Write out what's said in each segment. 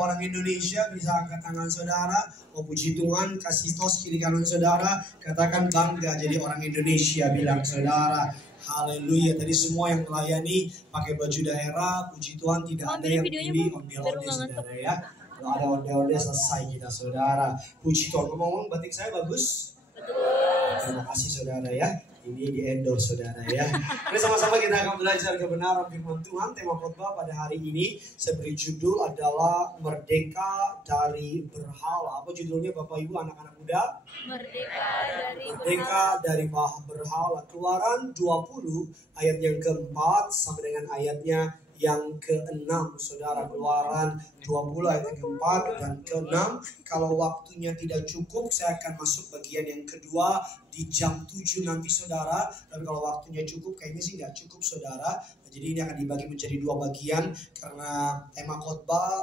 Orang Indonesia bisa angkat tangan saudara, oh puji Tuhan, kasih tos kiri kanan saudara, katakan bangga jadi orang Indonesia, bilang saudara. Haleluya, tadi semua yang melayani pakai baju daerah, puji Tuhan tidak ada yang pilih onde-onde saudara ya. Kalau ada onde-onde selesai kita saudara. Puji Tuhan, ngomong batik saya bagus? Terima kasih saudara ya. Ini di endorse saudara ya. Mari sama-sama kita akan belajar kebenaran firman Tuhan. Tema khotbah pada hari ini saya beri judul adalah Merdeka dari Berhala. Apa judulnya Bapak Ibu anak-anak muda? Merdeka dari berhala. Keluaran 20 ayat yang keempat sampai dengan ayatnya yang ke-6, saudara. Keluaran 20 ayat yang keempat dan ke-6. Kalau waktunya tidak cukup, saya akan masuk bagian yang kedua di jam 7 nanti saudara. Dan kalau waktunya cukup, kayaknya sih nggak cukup saudara. Jadi ini akan dibagi menjadi dua bagian karena tema khotbah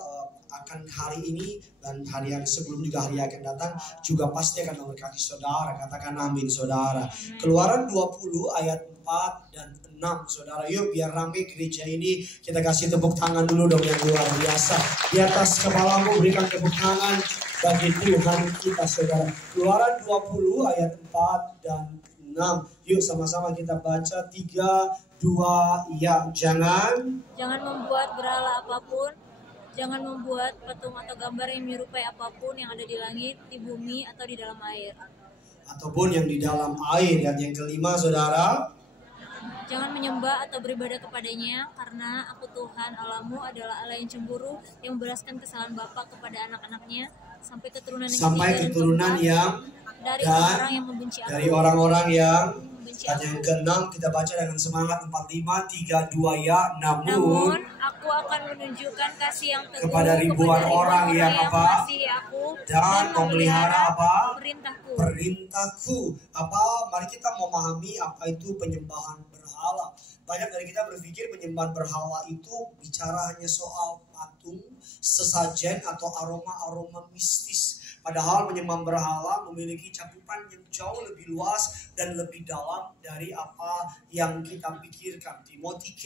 akan hari ini dan hari yang sebelum juga hari yang akan datang juga pasti akan memberkati saudara. Katakan amin saudara. Keluaran 20 ayat 4 dan 6 saudara. Yuk biar rame gereja ini, kita kasih tepuk tangan dulu dong yang luar biasa. Di atas kepalamu berikan tepuk tangan bagi Tuhan kita saudara. Keluaran 20 ayat 4 dan 6. Yuk sama-sama kita baca 3, 2, ya. Jangan membuat berhala apapun, jangan membuat patung atau gambar yang menyerupai apapun yang ada di langit, di bumi, atau di dalam air. Ataupun yang di dalam air. Dan yang kelima saudara, jangan menyembah atau beribadah kepadanya, karena aku Tuhan Allahmu adalah Allah yang cemburu, yang membalaskan kesalahan bapa kepada anak-anaknya sampai keturunan yang dari orang-orang yang membenci aku. Dari orang-orang yang dan yang ke-6 kita baca dengan semangat 45, 3, 2 ya. Namun aku akan menunjukkan kasih yang teguh kepada ribuan orang yang apa? Aku dan memelihara apa? Perintahku. Apa? Mari kita memahami apa itu penyembahan berhala. Banyak dari kita berpikir penyembahan berhala itu bicara hanya soal patung, sesajen atau aroma-aroma mistis. Padahal penyembahan berhala memiliki cakupan yang jauh lebih luas dan lebih dalam dari apa yang kita pikirkan. Timothy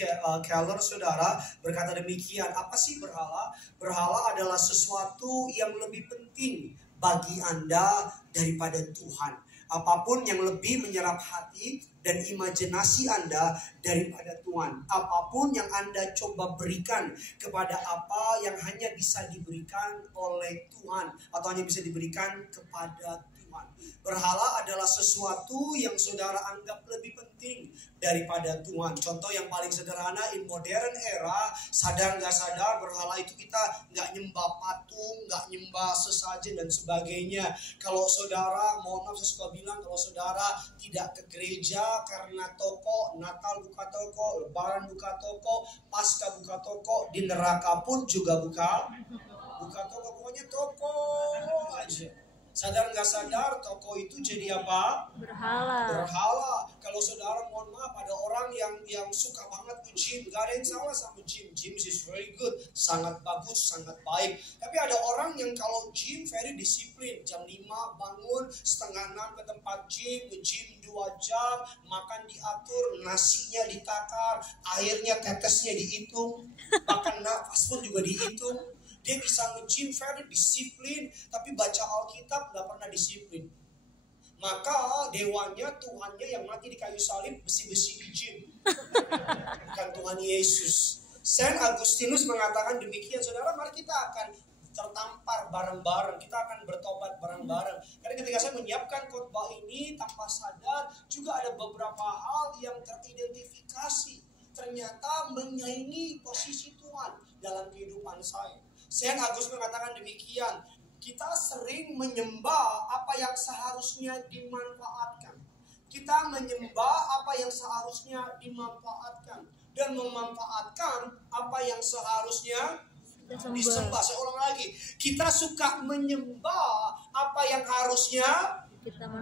Keller saudara berkata demikian. Apa sih berhala? Berhala adalah sesuatu yang lebih penting bagi Anda daripada Tuhan. Apapun yang lebih menyerap hati dan imajinasi Anda daripada Tuhan. Apapun yang Anda coba berikan kepada apa yang hanya bisa diberikan oleh Tuhan atau hanya bisa diberikan kepada Tuhan. Berhala adalah sesuatu yang saudara anggap lebih penting daripada Tuhan. Contoh yang paling sederhana, in modern era, sadar nggak sadar berhala itu kita nggak nyembah patung, nggak nyembah sesajen dan sebagainya. Kalau saudara, mohon maaf saya suka bilang, kalau saudara tidak ke gereja karena toko, Natal buka toko, Lebaran buka toko, Paskah buka toko, di neraka pun juga buka toko, pokoknya toko aja. Sadar nggak sadar toko itu jadi apa? Berhala. Kalau saudara mohon maaf ada orang yang suka banget ke gym. Gak ada yang salah sama gym. Gym is very good. Sangat bagus, sangat baik. Tapi ada orang yang kalau gym very disiplin. Jam 5 bangun, setengah 6 ke tempat gym. Nge-gym 2 jam. Makan diatur, nasinya ditakar. Airnya, tetesnya dihitung. Bahkan nafas pun juga dihitung. Dia bisa nge-gym very disiplin, tapi baca Alkitab gak pernah disiplin. Maka dewanya, Tuhannya yang mati di kayu salib, besi-besi di gym. Bukan Tuhan Yesus. Saint Agustinus mengatakan demikian, saudara, mari kita akan tertampar bareng-bareng. Kita akan bertobat bareng-bareng. Karena ketika saya menyiapkan khotbah ini, tanpa sadar, juga ada beberapa hal yang teridentifikasi. Ternyata menyaingi posisi Tuhan dalam kehidupan saya. Saint Agustinus mengatakan demikian, kita sering menyembah apa yang seharusnya dimanfaatkan. Kita menyembah apa yang seharusnya dimanfaatkan. Dan memanfaatkan apa yang seharusnya disembah. Saya ulang lagi, kita suka menyembah apa yang harusnya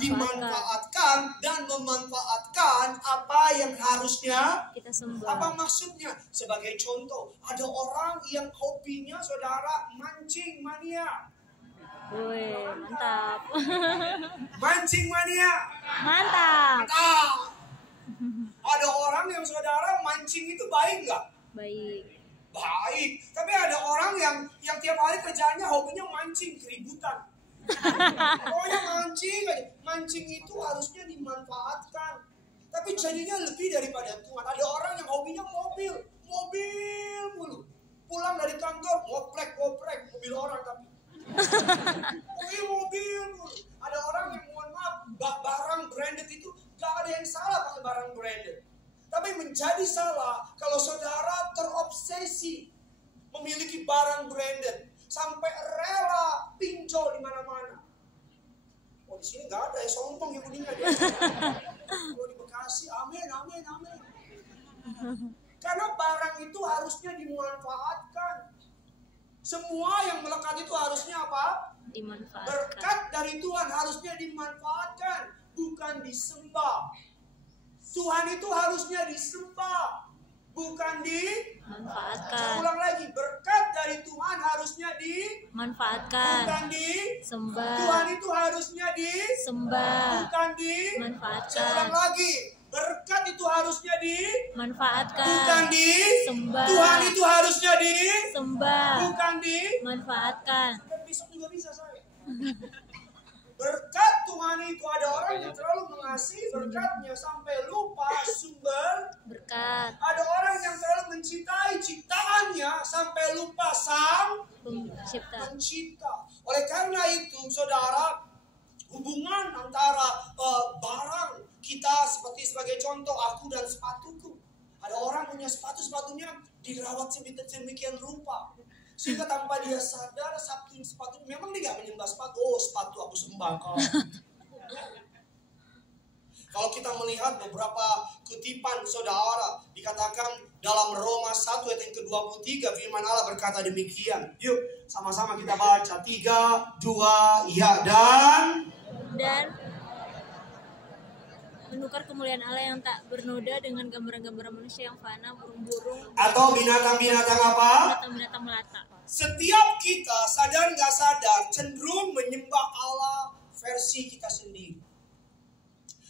dimanfaatkan dan memanfaatkan apa yang harusnya kita sembah. Apa maksudnya? Sebagai contoh, ada orang yang hobinya saudara mancing mania. Woi, mantap. Mancing mania. Mantap. Ada orang yang saudara mancing itu baik nggak? Baik. baik. Tapi ada orang yang tiap hari kerjaannya hobinya mancing, keributan. Pokoknya mancing aja. Mancing itu harusnya dimanfaatkan. Tapi jadinya lebih daripada Tuhan. Ada orang yang hobinya mobil mulu. Pulang dari kantor, ngoprek, mobil orang tapi. mobil mulu. Ada orang yang mohon maaf, barang branded itu gak ada yang salah pakai barang branded. Tapi menjadi salah kalau saudara terobsesi memiliki barang branded sampai rela pinjol di mana-mana. Oh di sini nggak ada ya sombong yang kuningan ya. Kalau di Bekasi, amin. Karena barang itu harusnya dimanfaatkan. Semua yang melekat itu harusnya apa? Dimanfaatkan. Berkat dari Tuhan harusnya dimanfaatkan, bukan disembah. Tuhan itu harusnya disembah, bukan dimanfaatkan. Saya ulang lagi, berkat dari Tuhan harusnya dimanfaatkan, bukan disembah. Tuhan itu harusnya disembah, bukan dimanfaatkan. Saya ulang lagi, berkat itu harusnya dimanfaatkan, bukan disembah. Tuhan itu harusnya disembah, bukan dimanfaatkan. Besok juga bisa saya. Berkat Tuhan itu, ada orang yang terlalu mengasihi berkatnya sampai lupa sumber berkat. Ada orang yang terlalu mencintai ciptaannya sampai lupa sang pencipta. Oleh karena itu, saudara, hubungan antara barang kita seperti sebagai contoh aku dan sepatuku. Ada orang punya sepatunya dirawat sedemikian rupa. Sehingga tanpa dia sadar, sepatu memang dia gak menyembah sepatu. Oh, sepatu aku sembah kau. Kalau kita melihat beberapa kutipan saudara, dikatakan dalam Roma 1 ayat yang ke-23, firman Allah berkata demikian. Yuk, sama-sama kita baca. 3, 2, ya, dan menukar kemuliaan Allah yang tak bernoda dengan gambaran-gambaran manusia yang fana, burung-burung, atau binatang-binatang apa? Binatang-binatang melata. Setiap kita, sadar nggak sadar, cenderung menyembah Allah versi kita sendiri.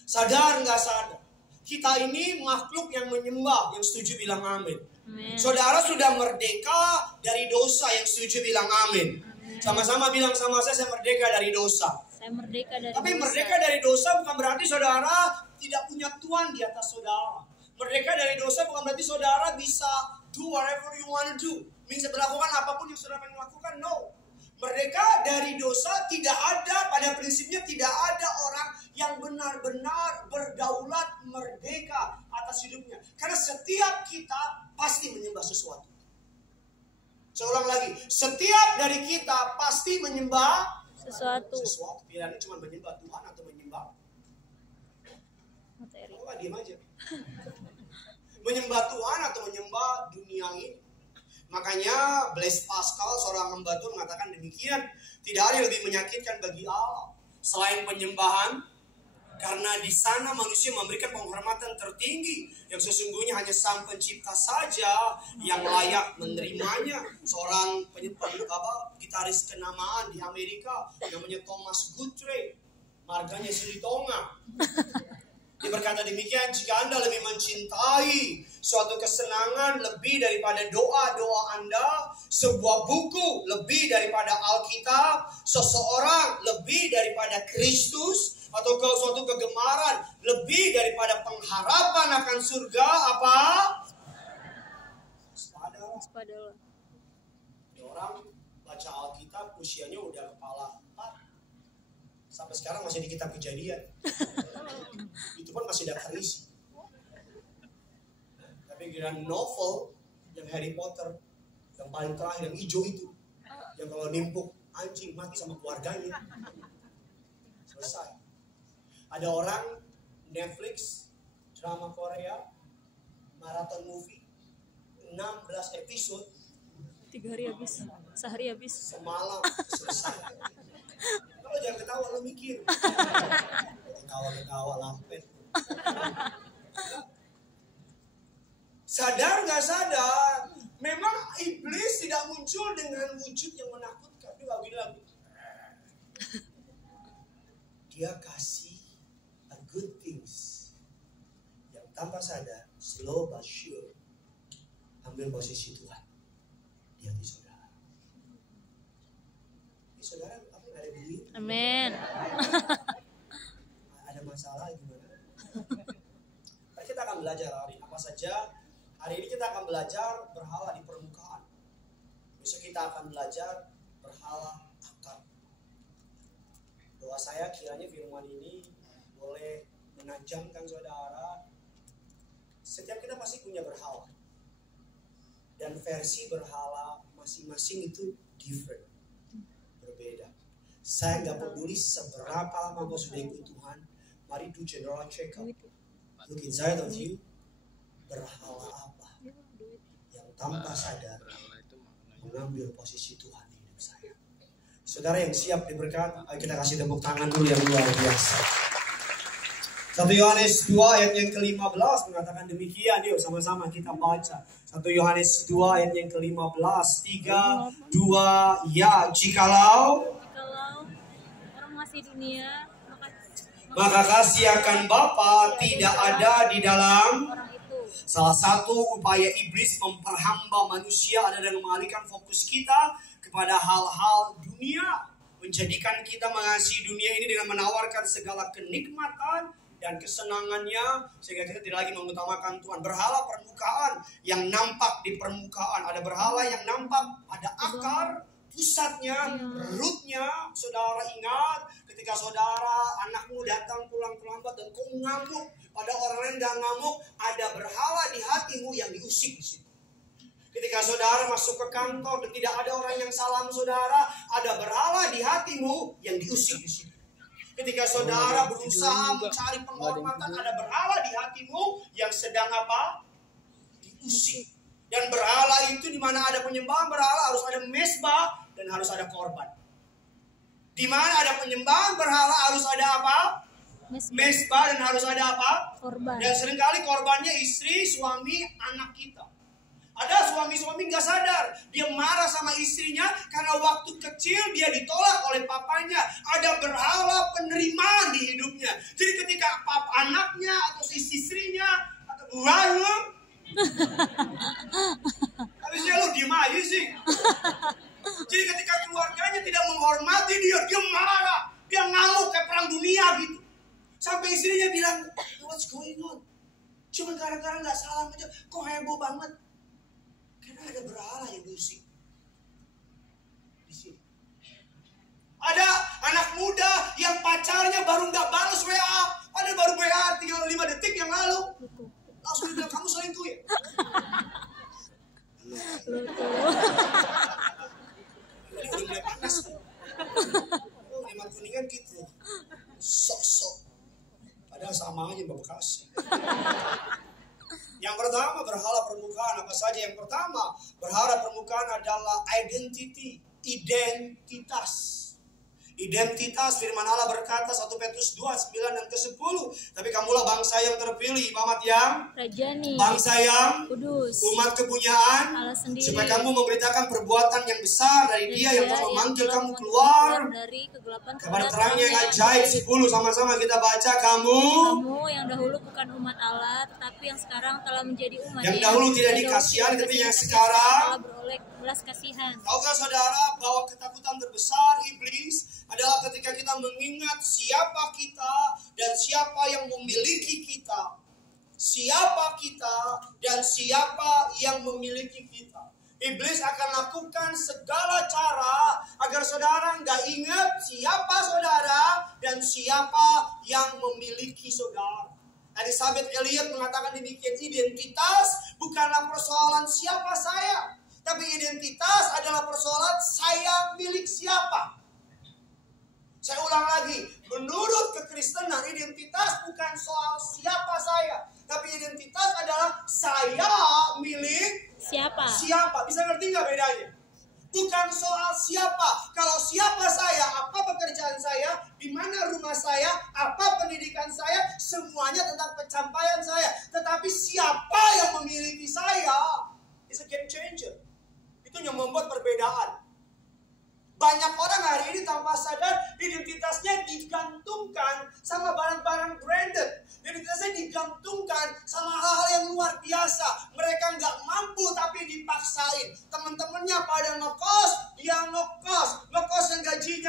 Sadar nggak sadar, kita ini makhluk yang menyembah. Yang setuju bilang amin. Amen. Saudara sudah merdeka dari dosa. Yang setuju bilang amin. Amen. Sama-sama bilang sama saya merdeka dari dosa. Saya merdeka dari Tapi dosa. Merdeka dari dosa bukan berarti saudara tidak punya Tuhan di atas saudara. Merdeka dari dosa bukan berarti saudara bisa do whatever you want to do. Bisa melakukan apapun yang saudara ingin lakukan. No. Merdeka dari dosa tidak ada, pada prinsipnya tidak ada orang yang benar-benar berdaulat merdeka atas hidupnya. Karena setiap kita pasti menyembah sesuatu. Saya ulang lagi, setiap dari kita pasti menyembah sesuatu. Pilihannya cuma menyembah Tuhan atau menyembah materi. Oh, diam aja. Menyembah Tuhan atau menyembah dunia ini. Makanya Blaise Pascal, seorang hamba Tuhan, mengatakan demikian. Tidak ada yang lebih menyakitkan bagi Allah selain penyembahan, karena di sana manusia memberikan penghormatan tertinggi yang sesungguhnya hanya Sang Pencipta saja yang layak menerimanya. Seorang gitaris kenamaan di Amerika namanya Thomas Guthrie, marganya Sri Tonga. Dia berkata demikian, jika Anda lebih mencintai suatu kesenangan lebih daripada doa-doa Anda, sebuah buku lebih daripada Alkitab, seseorang lebih daripada Kristus, atau suatu kegemaran lebih daripada pengharapan akan surga, apa? Waspada. Orang baca Alkitab usianya udah kepala 4. Sampai sekarang masih di kitab Kejadian. Itu pun masih daftar isi. Tapi kira novel yang Harry Potter, yang paling terakhir, yang hijau itu, yang kalau nimpuk anjing mati sama keluarganya, selesai. Ada orang Netflix drama Korea marathon movie 16 episode, 3 hari habis, sehari habis, semalam selesai. Kalau jangan ketawa, lo mikir. Ketawa lampet. Sadar nggak sadar, memang iblis tidak muncul dengan wujud yang menakutkan. Dia nggak bilang. Dia kasih a good things yang tanpa sadar, slow but sure, ambil posisi Tuhan. Saudara, apa ada duit? Amin. Ada masalah gimana? Mari kita akan belajar hari ini apa saja. Hari ini kita akan belajar berhala di permukaan. Besok kita akan belajar berhala akar. Doa saya kiranya firman ini boleh menajamkan saudara. Setiap kita pasti punya berhala. Dan versi berhala masing-masing itu different. Berbeda. Saya nggak peduli seberapa lama kau sudah ikut Tuhan. Mari do general check up. Look inside of you. Berhala apa yang tanpa sadar mengambil posisi Tuhan di hidup saya. Saudara yang siap diberkat, kita kasih tepuk tangan dulu yang luar biasa. 1 Yohanes 2 ayat yang ke-15 mengatakan demikian. Yuk sama-sama kita baca. 1 Yohanes 2 ayat yang ke-15. 3, 2, ya. Jikalau orang masih dunia, maka kasih akan Bapa tidak ada di dalam orang itu. Salah satu upaya iblis memperhamba manusia adalah dengan mengalihkan fokus kita kepada hal-hal dunia. Menjadikan kita mengasihi dunia ini dengan menawarkan segala kenikmatan dan kesenangannya, sehingga kita tidak lagi mengutamakan Tuhan. Berhala permukaan yang nampak di permukaan. Ada berhala yang nampak, ada akar, pusatnya, rootnya. Saudara ingat ketika saudara, anakmu datang pulang terlambat dan kau ngamuk, pada orang lain gak ngamuk, ada berhala di hatimu yang diusik di situ. Ketika saudara masuk ke kantor dan tidak ada orang yang salam saudara, ada berhala di hatimu yang diusik di situ. Ketika saudara berusaha mencari penghormatan, ada berhala di hatimu yang sedang apa? Diusik. Dan berhala itu di mana ada penyembahan berhala harus ada mesbah dan harus ada korban. Di mana ada penyembahan berhala harus ada apa? Mesbah dan harus ada apa? Korban. Dan seringkali korbannya istri, suami, anak kita. Ada suami-suami gak sadar. Dia marah sama istrinya karena waktu kecil dia ditolak oleh papanya. Ada berhala penerimaan di hidupnya. Jadi ketika anaknya atau istrinya atau berantem, habisnya lu diem aja sih. Jadi ketika keluarganya tidak menghormati dia, dia marah. Dia ngamuk kayak perang dunia gitu. Sampai istrinya bilang, what's going on? Cuma gara-gara gak salam aja, kok heboh banget. Karena ada berhala yang diusik di sini. Ada anak muda yang pacarnya baru nggak balas WA, ada baru WA tinggal 5 detik yang lalu, langsung bilang kamu selingkuh ya. Ini udah mulai panas. Oh, Lima Kuningan gitu, sok-sok. Padahal sama aja Bekasi. Yang pertama berhala permukaan. Apa saja yang pertama? Berhala permukaan adalah identitas. Identitas, firman Allah berkata 1 Petrus 2, 9 dan ke-10. Tapi kamulah bangsa yang terpilih, umat yang rajani, bangsa yang kudus, umat kepunyaan Allah sendiri, supaya kamu memberitakan perbuatan yang besar dari Dia yang telah memanggil kamu keluar dari kegelapan kepada terang yang ajaib. 10 sama-sama kita baca. Kamu yang dahulu bukan umat Allah, tetapi yang sekarang telah menjadi umat yang dahulu tidak dikasihani, tapi yang sekarang telah beroleh belas kasihan. Tahukah saudara bahwa ketakutan terbesar iblis adalah ketika kita mengingat siapa kita dan siapa yang memiliki kita. Siapa kita dan siapa yang memiliki kita. Iblis akan lakukan segala cara agar saudara nggak ingat siapa saudara dan siapa yang memiliki saudara. Elizabeth Elliot mengatakan demikian, identitas bukanlah persoalan siapa saya, tapi identitas adalah persoalan saya milik siapa. Saya ulang lagi, menurut kekristenan identitas bukan soal siapa saya, tapi identitas adalah saya milik siapa. Bisa ngerti nggak bedanya? Bukan soal siapa. Kalau siapa saya, apa pekerjaan saya, di mana rumah saya, apa pendidikan saya, semuanya tentang pencapaian saya. Tetapi siapa yang memiliki saya is a game changer. Itu yang membuat perbedaan. Banyak orang hari ini tanpa sadar identitasnya digantungkan sama barang-barang branded. Identitasnya digantungkan sama hal-hal yang luar biasa. Mereka nggak mampu tapi dipaksain. Teman-temannya pada ngekos, dia ngekos yang gaji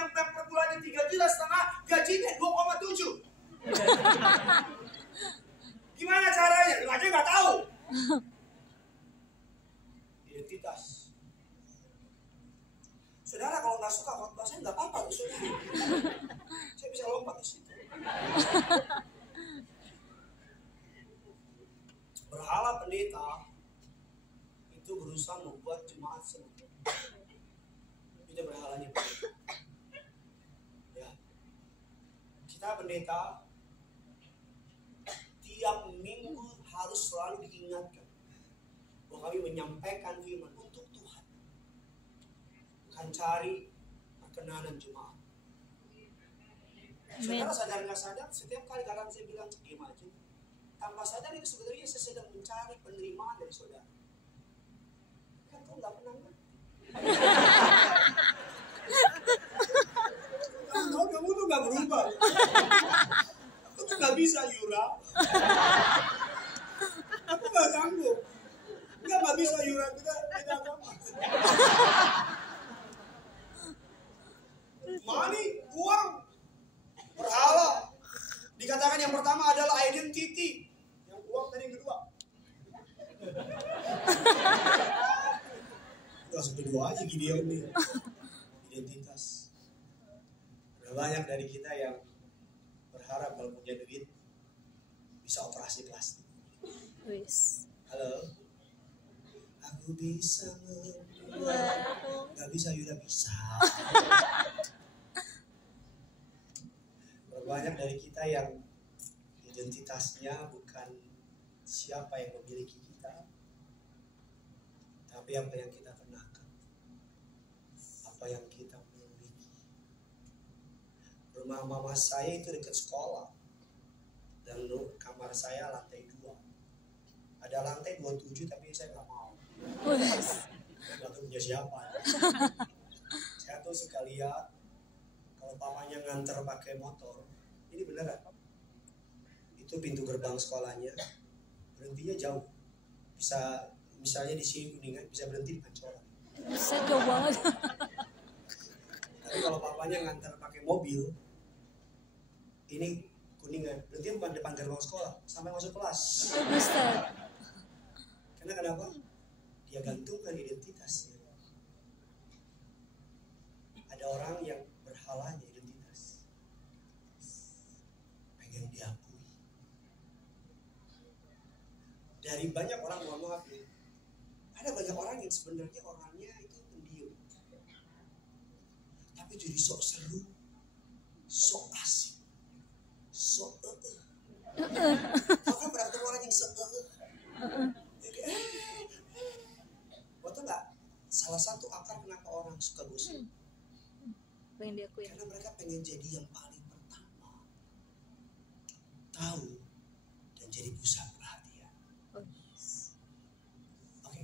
nggak suka khotbah saya nggak apa-apa tuh saudara. Saya bisa lompat di situ. Berhala pendeta itu berusaha membuat jemaat senang. Itu berhalanya. Ya. Kita pendeta tiap minggu harus selalu diingatkan bahwa kami menyampaikan firman untuk Tuhan, bukan cari perkenanan jemaat. Saudara sadar nggak sadar, setiap kali kadang saya bilang diam aja, tanpa sadar itu sebenarnya saya sedang mencari penerimaan dari saudara. Kan kau nggak pernah ngerti. Kamu tuh nggak berubah. Aku tuh nggak bisa Yura. Aku nggak sanggup. Nggak bisa Yura, kita agama. Money, uang, berhala. Dikatakan yang pertama adalah identity. Yang uang tadi yang kedua. Langsung kedua aja Gideon nih. Identitas. Banyak dari kita yang berharap kalau punya duit bisa operasi plastik. Halo, aku bisa membuat, nggak bisa Yuda bisa. Banyak dari kita yang identitasnya bukan siapa yang memiliki kita, tapi apa yang kita kenakan, apa yang kita miliki. Rumah mama saya itu dekat sekolah dan kamar saya lantai 2. Ada lantai 27 tapi saya nggak mau. Saya nggak tahu punya siapa. Saya tuh suka lihat kalau papanya nganter pakai motor, ini beneran. Itu pintu gerbang sekolahnya, berhentinya jauh. Bisa misalnya di sini Kuningan bisa berhenti di Pancoran. Bisa jauh banget. Tapi kalau papanya nganter pakai mobil, ini Kuningan, berhenti bukan depan gerbang sekolah, sampai masuk kelas. Karena kenapa? Dia gantungkan identitasnya. Ada orang yang berhalanya identitas, pengen diakui. Dari banyak orang, mohon maaf ya, ada banyak orang yang sebenarnya orangnya itu pendiam, tapi jadi sok seru, sok asik, sok Kau kan pernah ketemu orang yang sok Betul nggak? Salah satu akar kenapa orang suka gosip, pengen diakui. karena mereka pengen jadi yang paling pertama, tahu dan jadi pusat perhatian. Oke.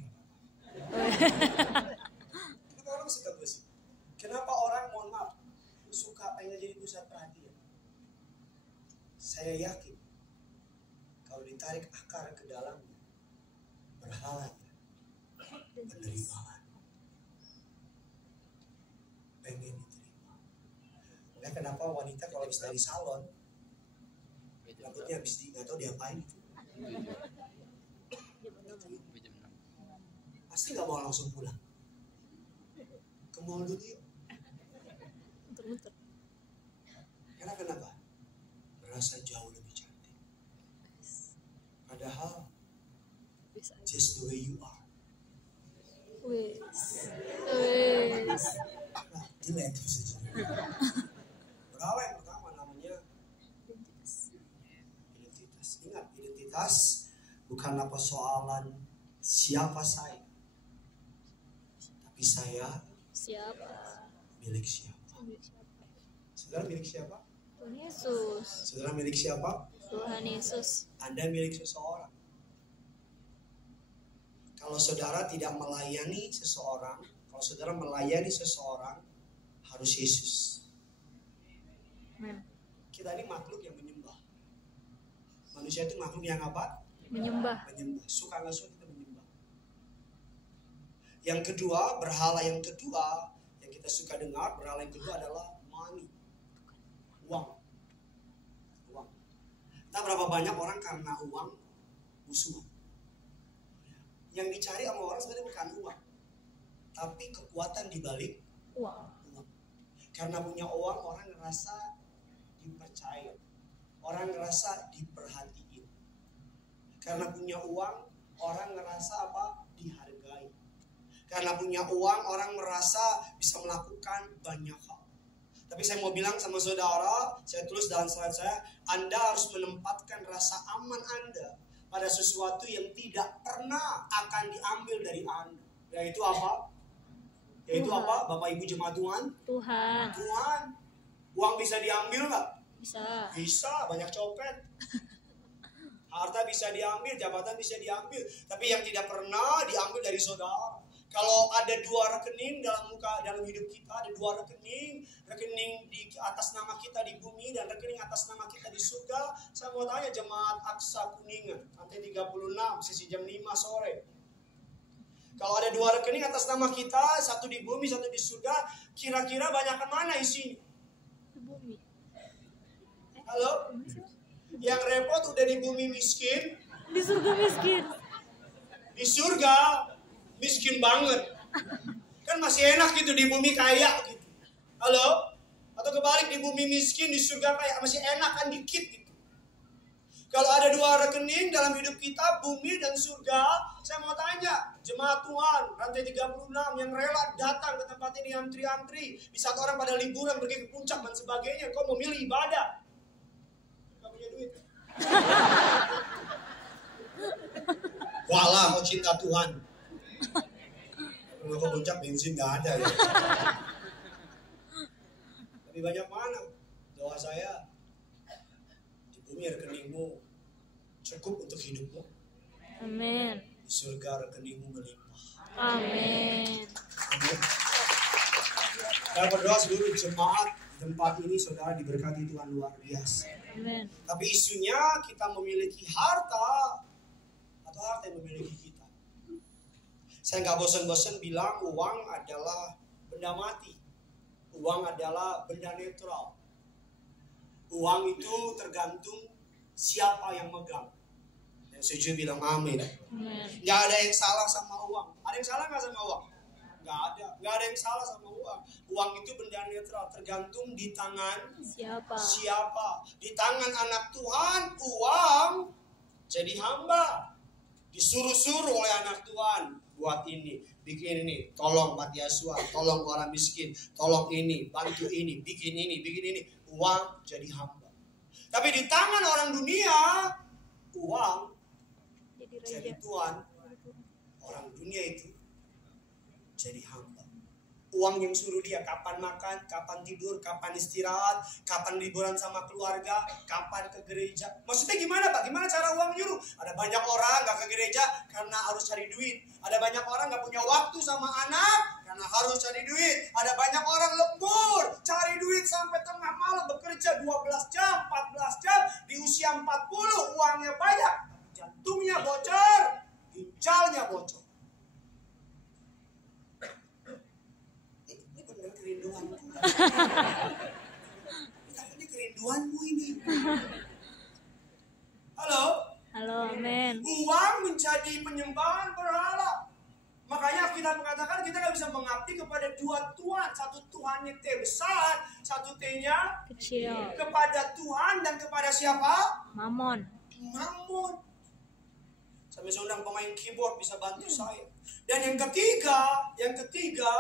Kenapa orang suka gosip? Kenapa orang, mohon maaf, suka pengen jadi pusat perhatian? Saya yakin kalau ditarik akar ke dalamnya, berhalanya, penerimaan, pengen diterima. Makanya kenapa wanita kalau habis dari salon, rambutnya habis nggak tahu diapain itu, pasti nggak mau langsung pulang, ke mall dulu yuk. Karena kenapa? Merasa jauh lebih cantik. Padahal just the way you are. Nah, jelek itu sejujurnya. Berapa yang pertama namanya identitas. Ingat, identitas bukanlah persoalan siapa saya, tapi saya milik siapa. Saudara milik siapa? Tuhan Yesus. Saudara milik siapa? Tuhan Yesus. Anda milik seseorang. Kalau saudara tidak melayani seseorang, kalau saudara melayani seseorang, harus Yesus. Kita ini makhluk yang menyembah. Manusia itu makhluk yang apa? Menyembah. Suka nggak suka kita menyembah. Yang kedua, berhala yang kedua yang kita suka dengar, berhala yang kedua adalah money. Uang. Entah berapa banyak orang karena uang musuh. Yang dicari sama orang sebenarnya bukan uang, tapi kekuatan di balik uang. Karena punya uang, orang ngerasa dipercaya. Orang ngerasa diperhatiin. Karena punya uang, orang ngerasa apa? Dihargai. Karena punya uang, orang merasa bisa melakukan banyak hal. Tapi saya mau bilang sama saudara, saya tulis dalam slide saya, Anda harus menempatkan rasa aman Anda pada sesuatu yang tidak pernah akan diambil dari Anda. Yaitu apa? Yaitu apa? Bapak Ibu jemaat Tuhan? Tuhan. Tuhan. Uang bisa diambil nggak? Bisa. Bisa, banyak copet. Harta bisa diambil, jabatan bisa diambil. Tapi yang tidak pernah diambil dari saudara. Kalau ada dua rekening dalam hidup kita, ada dua rekening di atas nama kita di bumi dan rekening atas nama kita di surga. Saya mau tanya jemaat Aksa Kuningan, lantai 36, sesi jam 5 sore. Kalau ada dua rekening atas nama kita, satu di bumi, satu di surga, kira-kira banyakan mana isinya? Di bumi. Halo? Yang repot udah di bumi miskin, Di surga miskin. di surga miskin banget. Kan masih enak gitu, di bumi kaya gitu. Halo? Atau kebalik, di bumi miskin, di surga kaya, masih enak kan dikit gitu. Kalau ada dua rekening dalam hidup kita, bumi dan surga, saya mau tanya, jemaat Tuhan, rantai 36 yang rela datang ke tempat ini antri-antri, di saat orang pada liburan pergi ke puncak dan sebagainya, kau memilih ibadah. Gak punya duit. Walah, kau cinta Tuhan. Kalau ke puncak bensin gak ada ya. Tapi banyak mana? Doa saya, bumi rekeningmu cukup untuk hidupmu. Amin. Di surga rekeningmu melimpah. Amin. Amin. Saya berdoa seluruh jemaat di tempat ini saudara diberkati Tuhan luar biasa. Amin. Tapi isunya kita memiliki harta atau harta yang memiliki kita. Saya nggak bosan-bosan bilang uang adalah benda mati. Uang adalah benda netral. Uang itu tergantung siapa yang megang. Yang setuju bilang amin. Gak ada yang salah sama uang. Ada yang salah gak sama uang? Gak ada. Gak ada yang salah sama uang. Uang itu benda netral. Tergantung di tangan siapa. Di tangan anak Tuhan, uang jadi hamba. Disuruh-suruh oleh anak Tuhan. Buat ini, bikin ini, tolong panti asuhan, tolong orang miskin, tolong ini, bantu ini, bikin ini. Uang jadi hamba. Tapi di tangan orang dunia, uang jadi tuan. Orang dunia itu jadi hamba. Uang yang suruh dia kapan makan, kapan tidur, kapan istirahat, kapan liburan sama keluarga, kapan ke gereja. Maksudnya gimana Pak? Gimana cara uang nyuruh? Ada banyak orang gak ke gereja karena harus cari duit. Ada banyak orang gak punya waktu sama anak karena harus cari duit. Ada banyak orang lembur, cari duit sampai tengah malam, bekerja 12 jam, 14 jam, di usia 40, uangnya banyak. Jantungnya bocor, ginjalnya bocor. Ini benar kerinduanku. Ini kerinduanmu ini. Halo? Halo, amin. Uang menjadi penyembahan berhala. Makanya kita mengatakan kita gak bisa mengabdi kepada dua Tuhan. Satu Tuhannya T besar, satu T-nya kecil. Kepada Tuhan dan kepada siapa? Mamon. Sampai saya undang pemain keyboard bisa bantu saya. Dan yang ketiga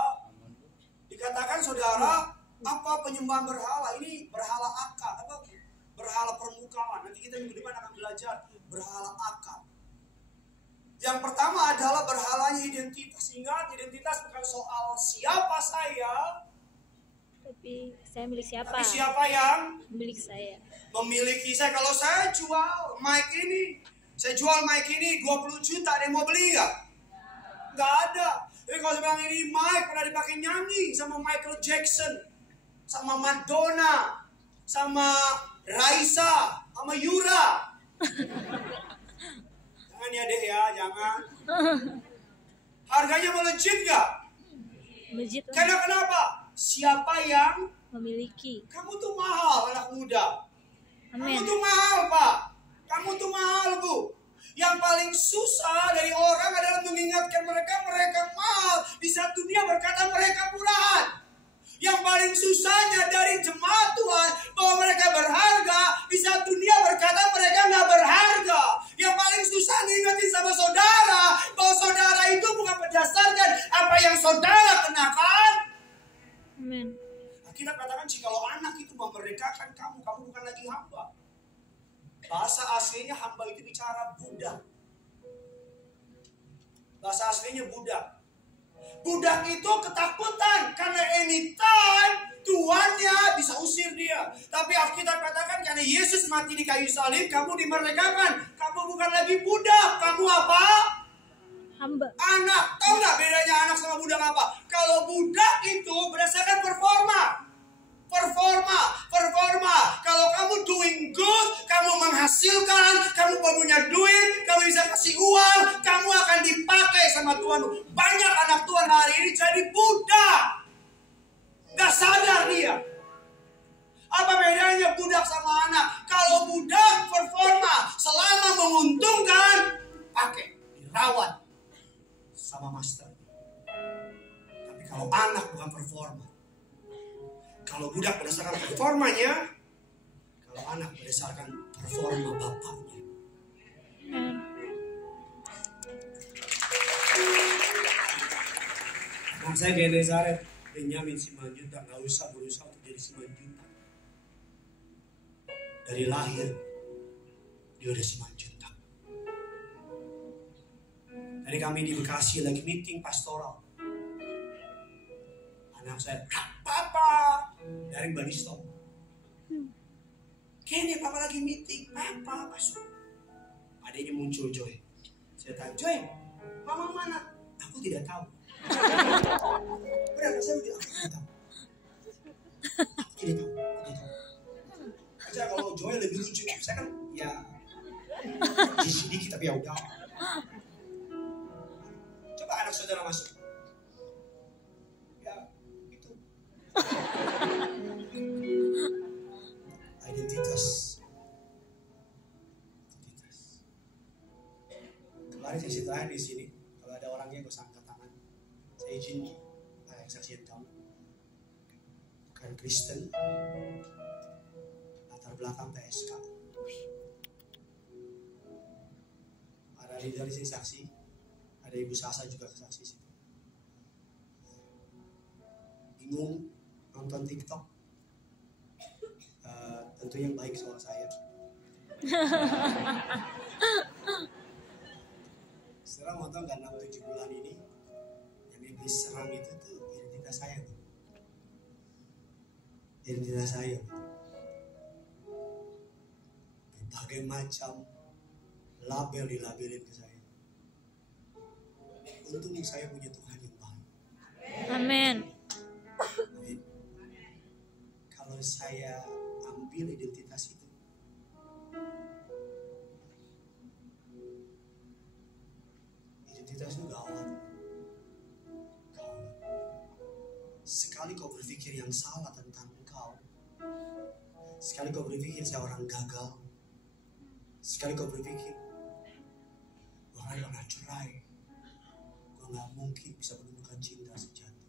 dikatakan saudara, apa penyembahan berhala? Ini berhala akar, apa? Berhala permukaan. Nanti kita minggu depan akan belajar berhala akar. Yang pertama adalah berhalanya identitas. Ingat, identitas bukan soal siapa saya, tapi saya milik siapa? Tapi siapa yang milik saya? Memiliki saya. Kalau saya jual mic ini, 20 juta, ada yang mau beli nggak? Nggak ada. Tapi kalau saya bilang ini mic pernah dipakai nyanyi sama Michael Jackson, sama Madonna, sama Raisa, sama Yura. Jangan ya dek ya, jangan. Harganya melejit nggak? Melejit. Karena kenapa? Siapa yang memiliki? Kamu tuh mahal anak muda. Amin. Kamu tuh mahal Pak. Kamu tuh mahal Bu. Yang paling susah dari orang adalah mengingatkan mereka mahal. Di saat dunia berkata mereka murahan. Yang paling susah susahnya dari jemaat Tuhan bahwa mereka berharga, di saat dunia berkata mereka nggak berharga. Yang paling susah ngingetin sama saudara bahwa saudara itu bukan berdasarkan apa yang saudara kenakan. Amin. Kita katakan jikalau anak itu memerdekakan kamu, kamu bukan lagi hamba. Bahasa aslinya hamba itu bicara budak. Bahasa aslinya budak. Budak itu ketakutan karena anytime tuannya bisa usir dia. Tapi Alkitab katakan karena Yesus mati di kayu salib, kamu dimerdekakan. Kamu bukan lagi budak, kamu apa? Hamba. Anak. Tahu nggak bedanya anak sama budak apa? Kalau budak itu berdasarkan performa. Kalau kamu doing good, kamu menghasilkan, kamu punya duit, kamu bisa kasih uang, kamu akan dipakai sama Tuhan. Banyak anak Tuhan hari ini jadi budak. Gak sadar dia. Apa bedanya budak sama anak? Kalau budak performa, selama menguntungkan, pakai, dirawat sama master. Tapi kalau anak bukan performa. Kalau budak berdasarkan performanya, kalau anak berdasarkan performa bapaknya. Nah, saya kayak Nazaret, Benyamin Simanjuntak, gak usah berusaha untuk jadi Simanjuntak. Dari lahir, dia udah Simanjuntak. Tadi kami di Bekasi lagi meeting pastoral. Anak saya, Papa, dari Bali Stop. Kayaknya Papa lagi meeting. Papa masuk. Adanya muncul Joy. Saya tanya, Joy, Mama mana? Aku tidak tahu. Udah, saya bilang, aku tidak tahu. Aku tidak tahu. Aja kalau Joy lebih lucu, saya kan ya sedikit tapi ya udah. Coba anak saudara masuk. Identitas. Kemarin sesi terakhir di sini, kalau ada orangnya gak usah angkat tangan. Saya izin yang saksian tahu. Bukan Kristen, latar belakang PSK. Ada leader di sini saksi, ada Ibu Sasa juga saksi sih. Bingung nonton TikTok, tentu yang baik soal saya. Setelah mau tahu nggak 6-7 bulan ini yang iblis serang itu tuh identitas saya, identitas saya. Berbagai macam label dilabelin ke saya. Untung saya punya Tuhan yang baik. Amin. Kalau saya ambil identitas itu, identitas itu gawat. Sekali kau berpikir yang salah tentang engkau, sekali kau berpikir saya orang gagal, sekali kau berpikir orang yang pernah cerai, kau gak mungkin bisa menemukan cinta sejati.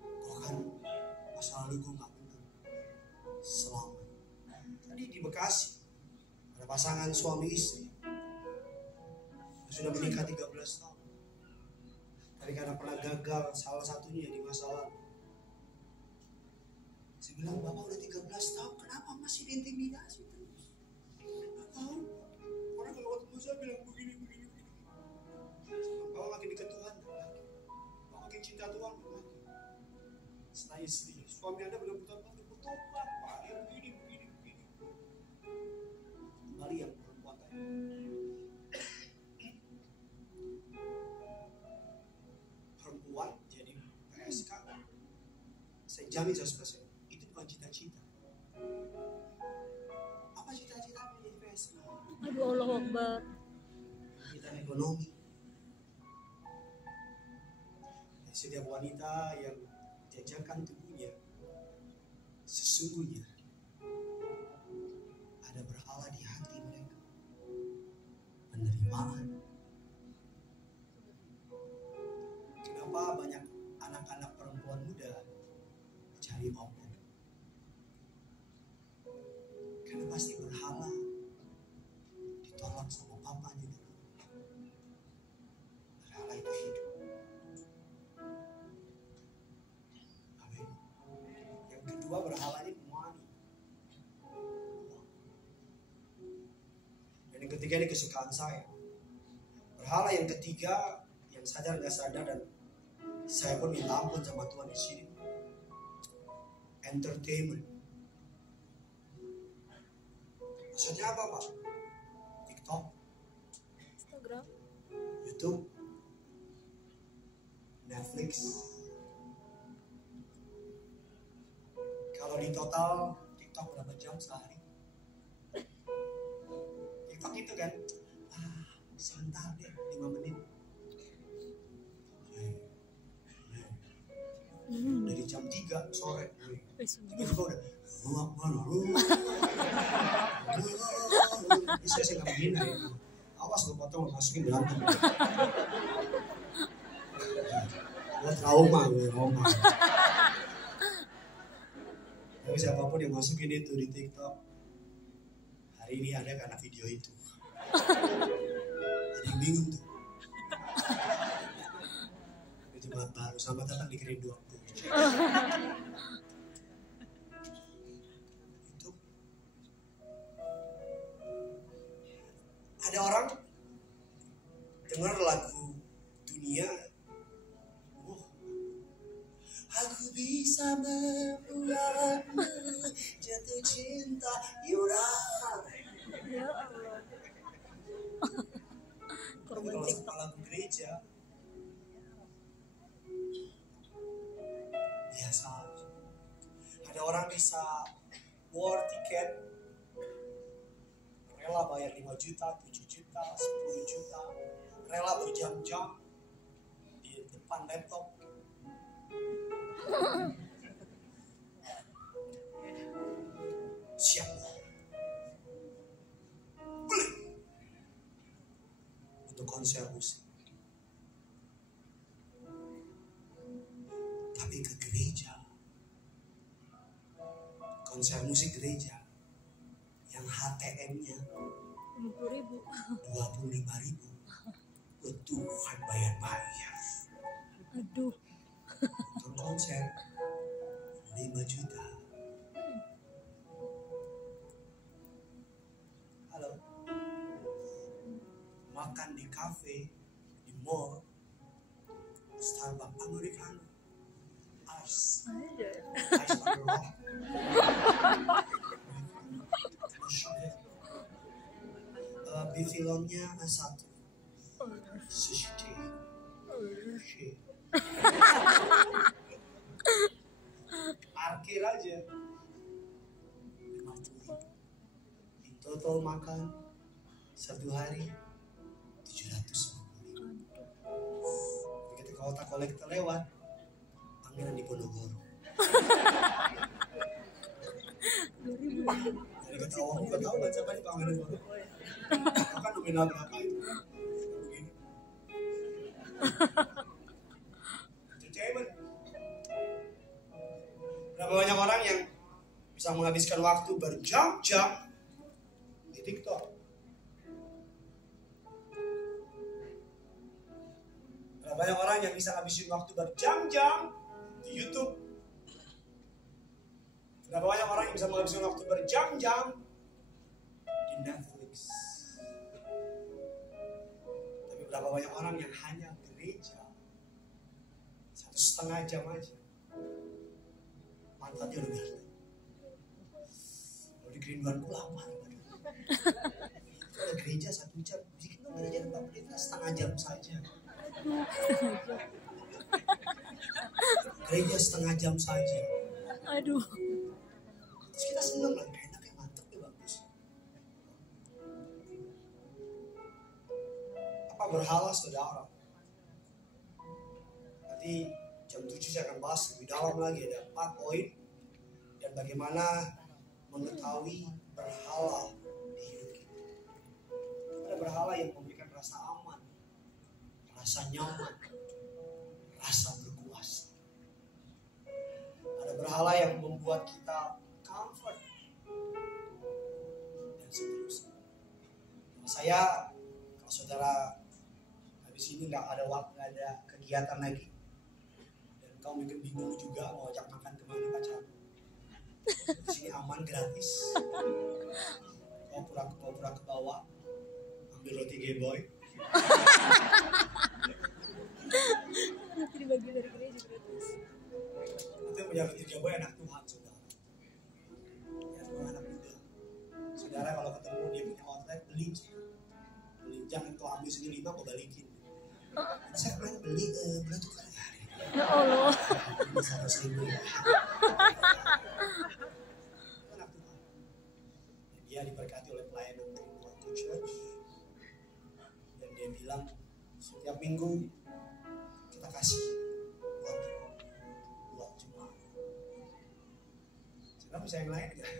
Kau kan masa lalu gue gak benar, selamat. Tadi di Bekasi ada pasangan suami istri sudah menikah 13 tahun. Tapi karena pernah gagal salah satunya di masa lalu. Saya bilang, Bapak udah 13 tahun, kenapa masih diintimidasi terus? Gak tahu. Orang kalau ketemu saya bilang begini. Bapak makin dekat Tuhan, Bapak makin cinta Tuhan, makin. Setelah istri, suami Anda benar-benar bertobat, Pak, dia begini. Kembali yang perempuan tadi. Perempuan jadi PSK, saya jamin 100% itu bukan cita-cita. Apa cita-cita menjadi PSK? Aduh, Allah Akbar. Cita ekonomi. Setiap wanita yang jajakan tubuhnya, sesungguhnya ada berhala di hati mereka. Penerimaan. Kenapa banyak anak-anak perempuan muda cari ombong. Karena pasti berhala ditolak sama papanya dulu. Berhala itu hidup. Amin. Yang kedua, berhalanya money. Dan yang ketiga, ini kesukaan saya. Berhala yang ketiga, yang sadar gak sadar, dan saya pun minta ampun sama Tuhan di sini. Entertainment. Maksudnya apa, Pak? TikTok, Instagram, YouTube, Netflix. Kalau di total TikTok berapa jam sehari? TikTok itu kan, sebentar deh, 5 menit. Dari jam 3 sore. Itu juga udah ini saya nggak begini ya. Awas gue potong, masukin berantem. Gue trauma. Tapi siapapun yang masukin itu di TikTok, hari ini ada karena video itu. Ada yang bingung tuh. Itu baru sama datang di Kerinduan. Itu ada orang dengar lagu dunia, aku bisa membuatmu jatuh cinta, Yura. ya Allah. Korban Kalau TikTok. sama lagu gereja biasa. Ada orang bisa war tiket, rela bayar 5 juta, 7 juta, 10 juta, rela berjam-jam di depan laptop. Siap. Beli untuk konser musik. Tapi ke gereja, konser musik gereja yang HTM-nya 50.000. 25.000, Tuhan bayar. Aduh. Untuk konser 5 juta. Halo, makan di kafe, di mall, Starbucks Americano, ice on the rock. Beef filongnya 1, sushi tea. Parkir aja 50.000. In total makan 1 hari 750.000. Ketika otak kolektor lewat, Pangeran Diponegoro. Dari ketawa aku gak tahu baca apa di Pangeran Diponegoro. Kan nominal berapa itu? Begini. Entertainment. Berapa banyak orang yang bisa menghabiskan waktu berjam-jam di TikTok? Berapa banyak orang yang bisa menghabiskan waktu berjam-jam di YouTube? Berapa banyak orang yang bisa menghabiskan waktu berjam-jam di Netflix? Tapi berapa banyak orang yang hanya gereja 1,5 jam aja? Manfaatnya udah biasa. Kalau di Kerinduanku lama nih. Kalau gereja 1 jam, bikin dong gereja 4 menit, 1,5 jam saja. Gereja 1,5 jam saja. Aduh. Terus kita seneng lah, enak ya, mantep ya, bagus. Apa berhala saudara? Nanti jam 7 saya akan bahas lebih dalam lagi, ada 4 poin. Dan bagaimana mengetahui berhala di hidup kita. Ada berhala yang memberikan rasa aman, rasa nyaman, rasa berkuasa. Ada berhala yang membuat kita comfort dan seterusnya. Saya, kalau saudara habis ini nggak ada waktu, nggak ada kegiatan lagi, dan kau mungkin bingung juga mau ajak makan kemana pacar, di sini aman, gratis. Kau pura ke bawah, ambil roti G-Boy. Roti dibagi dari gereja gratis. Itu yang punya roti G-Boy anak Tuhan, saudara. Ya, Tuhan anak muda. Saudara kalau ketemu dia punya outlet, beli. Jangan kau ambil segini 5, kau balikin. Saya kemarin beli berapa kali hari. Ya Allah. Ini 100.000 ya. Anak Tuhan. Dia diberkati oleh pelayanan Trinity Church. Dan dia bilang setiap minggu kita kasih buat jemaat. Saudara bisa yang lain nggak?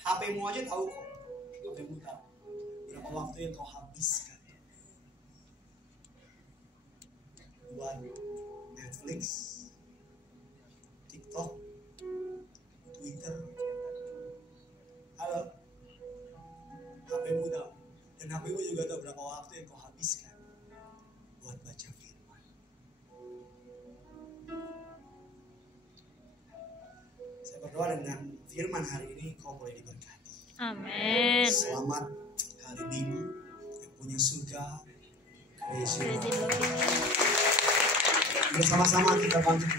HP-mu aja tahu kok. HP-mu tahu berapa waktu yang kau habiskan buat Netflix, TikTok, Twitter. Halo, HP-mu tahu, dan HP-mu juga tahu berapa waktu yang kau habiskan buat baca firman. Saya berdoa dengan firman hari ini kau boleh diberkati. Amin. Selamat hari Minggu yang punya surga. Bersama-sama kita bangkit.